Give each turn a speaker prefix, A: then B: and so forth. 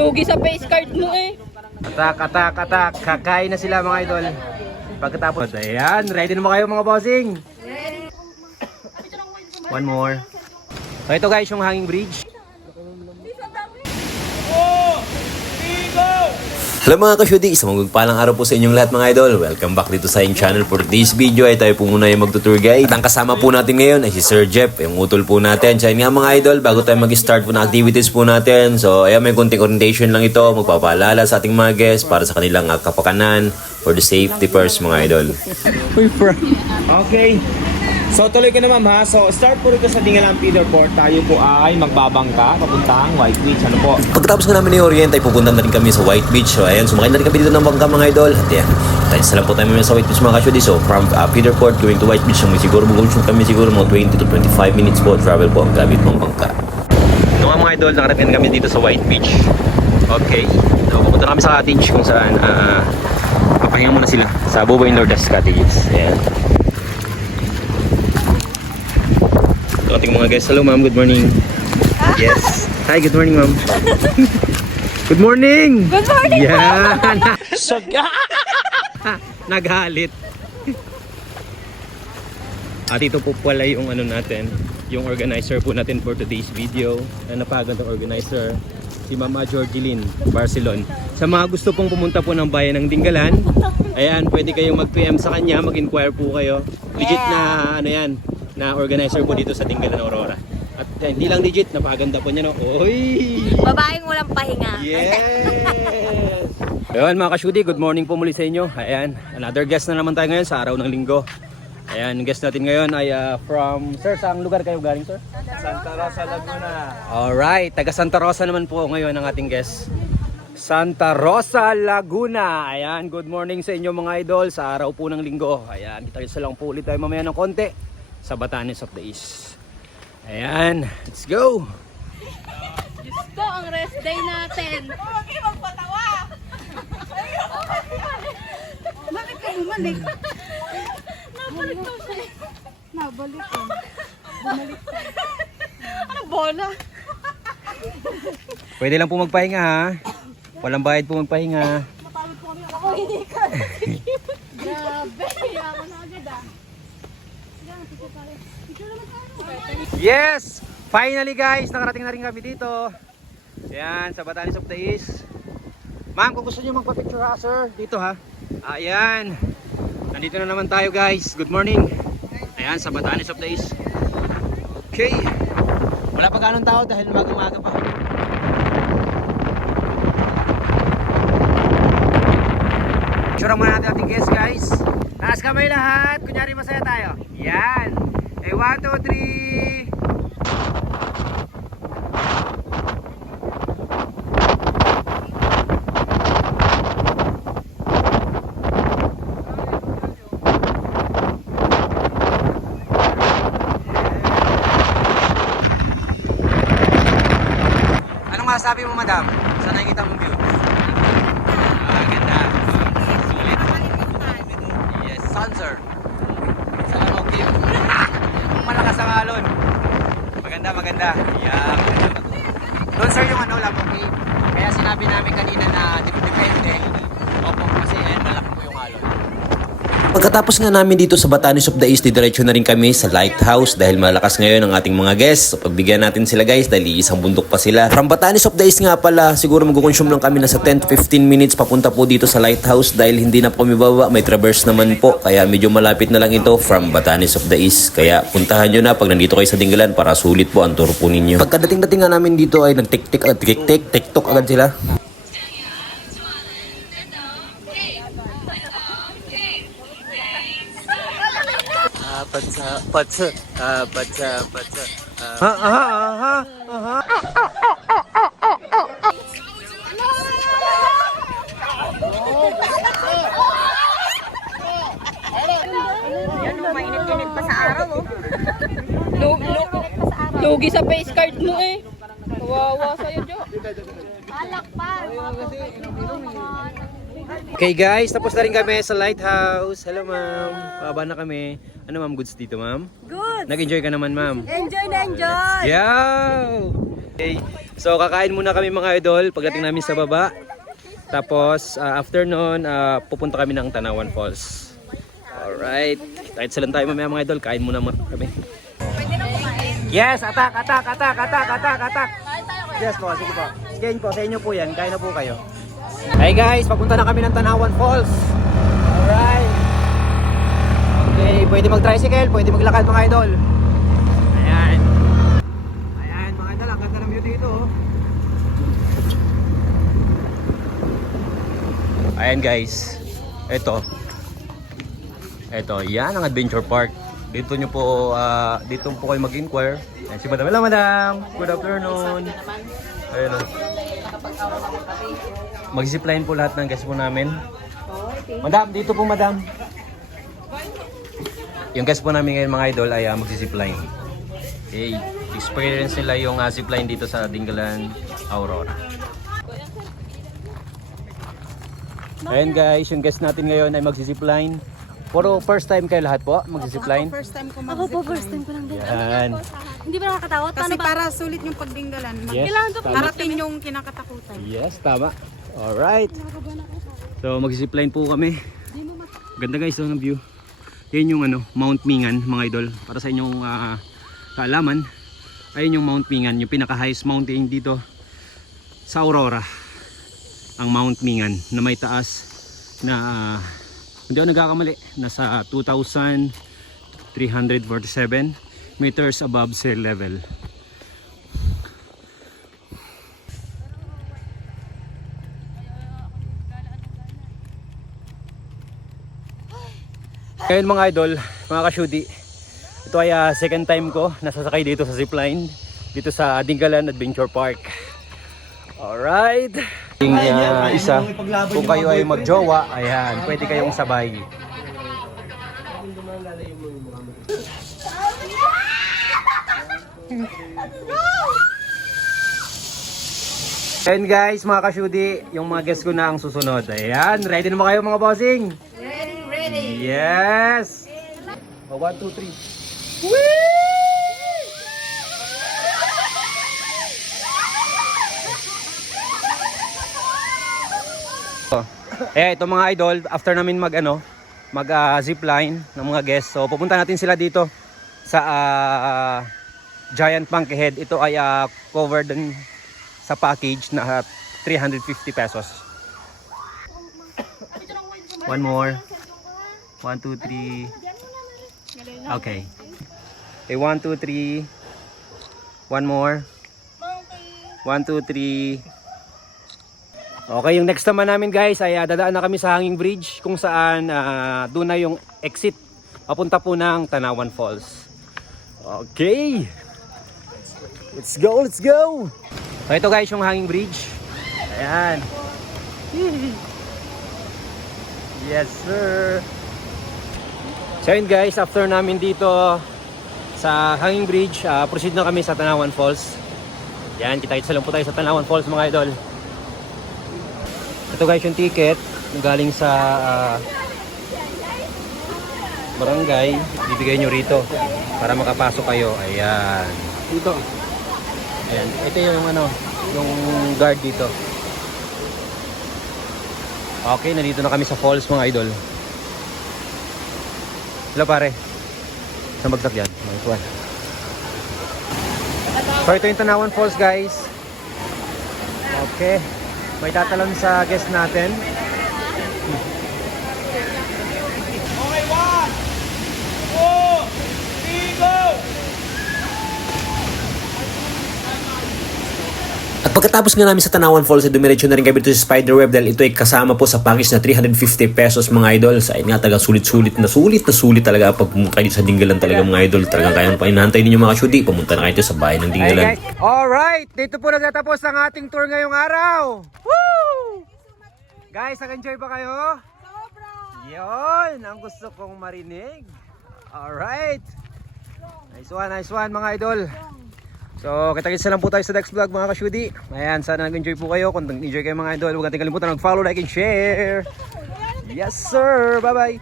A: Lugi sa face card mo eh.
B: Atak, atak, atak. Kakain na sila mga idol. Pagkatapos, ayan. Ready na kayo mga bossing? One more. So ito guys, yung hanging bridge.
C: Hello mga kasyudi, isang magpalang araw po sa inyong lahat mga idol. Welcome back dito sa inyong channel for this video ay tayo po muna yung magtutour guide. At ang kasama po natin ngayon ay si Sir Jeff, yung utol po natin. Siya nga mga idol, bago tayo mag-start po ng activities po natin. So ayan, may konting orientation lang ito. Magpapaalala sa ating mga guests para sa kanilang ah, kapakanan for the safety first mga idol.
B: Okay. So tuloy ka na ma'am ha. So start po rito sa Dingalang Feeder Port. Tayo po ay magbabangka papuntang White Beach. Ano po?
C: Pagkatapos nga namin i-orient ay pupunta na rin kami sa White Beach. So ayan, sumakay na rin kami dito ng bangka mga idol. At yan, tayo sa lang po tayo sa White Beach mga kasyudi. So from uh, Peterport going to White Beach, may siguro mag kami siguro mga 20 to 25 minutes po travel po ang gamit mong bangka.
B: Ito nga mga idol, nakarating na kami dito sa White Beach. Okay. So pupunta na kami sa cottage kung saan ah papahinga muna sila sa Buboy Nordes Cottages. Ayan. Ito ating mga guests. Hello ma'am, good morning. Yes. Hi, good morning ma'am. good morning!
A: Good morning
B: Yan! Naghalit. At ito po pala yung ano natin, yung organizer po natin for today's video. Na napagod ang organizer, si Mama Georgeline Barcelon. Sa mga gusto pong pumunta po ng bayan ng Dingalan, ayan, pwede kayong mag-PM sa kanya, mag-inquire po kayo. Legit na ano yan, na organizer po dito sa Dingalan Aurora. At eh, hindi lang legit, napaganda po niya no. Oy!
A: Babaeng walang pahinga.
B: Yes! Ayun mga kasyudi, good morning po muli sa inyo. Ayan, another guest na naman tayo ngayon sa araw ng linggo. Ayan, guest natin ngayon ay ah, from, sir, saan lugar kayo galing, sir?
D: Santa Rosa, Laguna.
B: Alright, taga Santa Rosa naman po ngayon ang ating guest. Santa Rosa, Laguna. Ayan, good morning sa inyo mga idol sa araw po ng linggo. Ayan, kita sa lang po ulit tayo mamaya ng konti sa Batanes of the East. Ayan, let's go!
A: Ko, ang rest day natin. Huwag kayo magpatawa. Bakit ka bumalik? Nabalik daw siya. Nabalik ko. Bumalik ka. Ano bola?
B: Pwede lang po magpahinga ha. Walang bayad po magpahinga.
A: Ako hindi ka. Grabe, ako na agad ah.
B: Yes! Finally guys, nakarating na rin kami dito. Ayan, sa Batanes of the East. Ma'am, kung gusto nyo magpa-picture ha, sir, dito ha. Ayan. Nandito na naman tayo guys. Good morning. Ayan, sa Batanes of the East. Okay. Wala pa ganong tao dahil umaga-umaga pa. Picture muna natin ating guest guys. Taas kamay lahat. Kunyari masaya tayo. Yan. Eh, 1, 2, 3. Anong masabi mo, madam? Saan nakikita mong view? Ah, ganda. Sulit. Yes, sun, sir. Saan ang okay? Alon. Maganda, maganda. Yeah, maganda. Doon, sir, yung ano, cave. Kaya sinabi namin kanina na depende. Opo, kasi eh, malaki.
C: Pagkatapos nga namin dito sa Batanes of the East, diretso na rin kami sa Lighthouse dahil malakas ngayon ang ating mga guests. So, pagbigyan natin sila guys dahil isang bundok pa sila. From Batanes of the East nga pala, siguro mag-consume lang kami na sa 10 to 15 minutes papunta po dito sa Lighthouse dahil hindi na po kami may traverse naman po. Kaya medyo malapit na lang ito from Batanes of the East. Kaya puntahan nyo na pag nandito kayo sa Dingalan para sulit po ang tour po ninyo. Pagkadating-dating nga namin dito ay nag-tik-tik at tik-tik, tiktok agad sila.
D: Apat sa, apat sa, apat sa, apat sa.
B: Ha, aha, aha, aha.
A: Yan, mainit-init pa sa araw oh. Lugi sa face card mo eh. Kawawa sa'yo, Jo. Alak pa.
B: Okay guys, tapos na rin kami sa Lighthouse. Hello ma'am. Baba na kami. Ano ma'am, goods dito ma'am?
A: Good.
B: Nag-enjoy ka naman ma'am?
A: Enjoy na enjoy.
B: Yo! Okay. So kakain muna kami mga idol pagdating namin sa baba. Tapos ah, after nun, ah, pupunta kami ng Tanawan Falls. Alright. Kahit sila tayo mamaya mga idol, kain muna kami. Yes, attack, attack, attack, attack, attack, attack. Yes po, sige po. Sige po, sa inyo po yan. Kain na po kayo. Hey guys, papunta na kami ng Tanawan Falls. Alright. Okay, pwede mag-tricycle, pwede maglakad mga idol. Ayan. Ayan, mga idol, ang ganda ng view dito. oh. Ayan guys. Ito. Ito, yan ang adventure park. Dito nyo po, ah, dito po kayo mag-inquire. Ayan si Madam. Hello Madam! Good afternoon! Ayan o. Mag-zipline po lahat ng guests po namin. Madam, dito po Madam. Yung guest po namin ngayon mga idol ay uh, mag-zipline. Okay, experience nila yung uh, zipline dito sa Dingalan, Aurora. Ayan guys, yung guest natin ngayon ay mag-zipline. Puro first time kayo lahat po mag-zipline.
E: First time ko
F: Ako po, first time ko lang din.
B: Yan.
F: Hindi ba nakakatakot?
E: Kasi
F: Paano ba?
E: para sulit yung pagdinggalan.
B: Yes,
F: Kailangan to
B: tama.
E: Parating yung kinakatakutan.
B: Yes, tama. Alright. So mag-zipline po kami. Ganda guys, oh, ng view. Yan yung ano, Mount Mingan mga idol. Para sa inyong ah, kaalaman, ayun yung Mount Mingan, yung pinaka highest mountain dito sa Aurora. Ang Mount Mingan na may taas na ah, hindi ako nagkakamali, nasa 2,347 meters above sea level. Ngayon mga idol, mga kasyudi, ito ay ah, second time ko nasasakay dito sa zipline dito sa Dingalan Adventure Park. Alright. Yung ah, isa, kung kayo ay magjowa, ayan, pwede kayong sabay. Ayan guys, mga kasyudi, yung mga guests ko na ang susunod. Ayan, ready na ba kayo mga bossing? Yes! Oh, one, two, three. Oh. Eh, ito mga idol, after namin mag ano, mag ah, zipline ng mga guests. So pupunta natin sila dito sa ah, Giant Monkey Head. Ito ay ah, covered din sa package na ah, 350 pesos. One more. One, two, three. Okay. Okay, one, two, three. One more. One, two, three. Okay, yung next naman namin guys ay ah, dadaan na kami sa Hanging Bridge kung saan ah, doon na yung exit papunta po ng Tanawan Falls. Okay. Let's go, let's go. So ito guys yung Hanging Bridge. Ayan. Yes sir. So yun guys, after namin dito sa Hanging Bridge, ah, proceed na kami sa Tanawan Falls. Yan, kita-kita lang po tayo sa Tanawan Falls mga idol. Ito guys yung ticket galing sa ah, barangay. Bibigay nyo rito para makapasok kayo. Ayan. Dito. Ayan. Ito yung ano, yung guard dito. Okay, nandito na kami sa falls mga idol. Hello pare. Saan bagsak yan? Nice one. So ito yung Tanawan Falls guys. Okay. May tatalon sa guest natin.
C: At pagkatapos nga namin sa Tanawan Falls, ay dumiretso na rin kami dito sa Spiderweb dahil ito ay kasama po sa package na 350 pesos mga idol. Sa nga talaga sulit-sulit na sulit na sulit talaga pag pumunta kayo sa Dingalan talaga mga idol. Talagang kaya pa inahantay ninyo mga syudi. Pumunta na kayo dito sa bahay ng Dingalan.
B: Alright, dito po nagtatapos ang ating tour ngayong araw. Woo! Guys, nag-enjoy ba kayo? Sobra! Yun, ang gusto kong marinig. Alright. Nice one, nice one mga idol. So, kita-kits lang po tayo sa next vlog mga kasyudi. Ayan, sana nag-enjoy po kayo. Kung nag-enjoy kayo mga idol, huwag natin kalimutan mag-follow, like, and share. Yes sir! Bye-bye!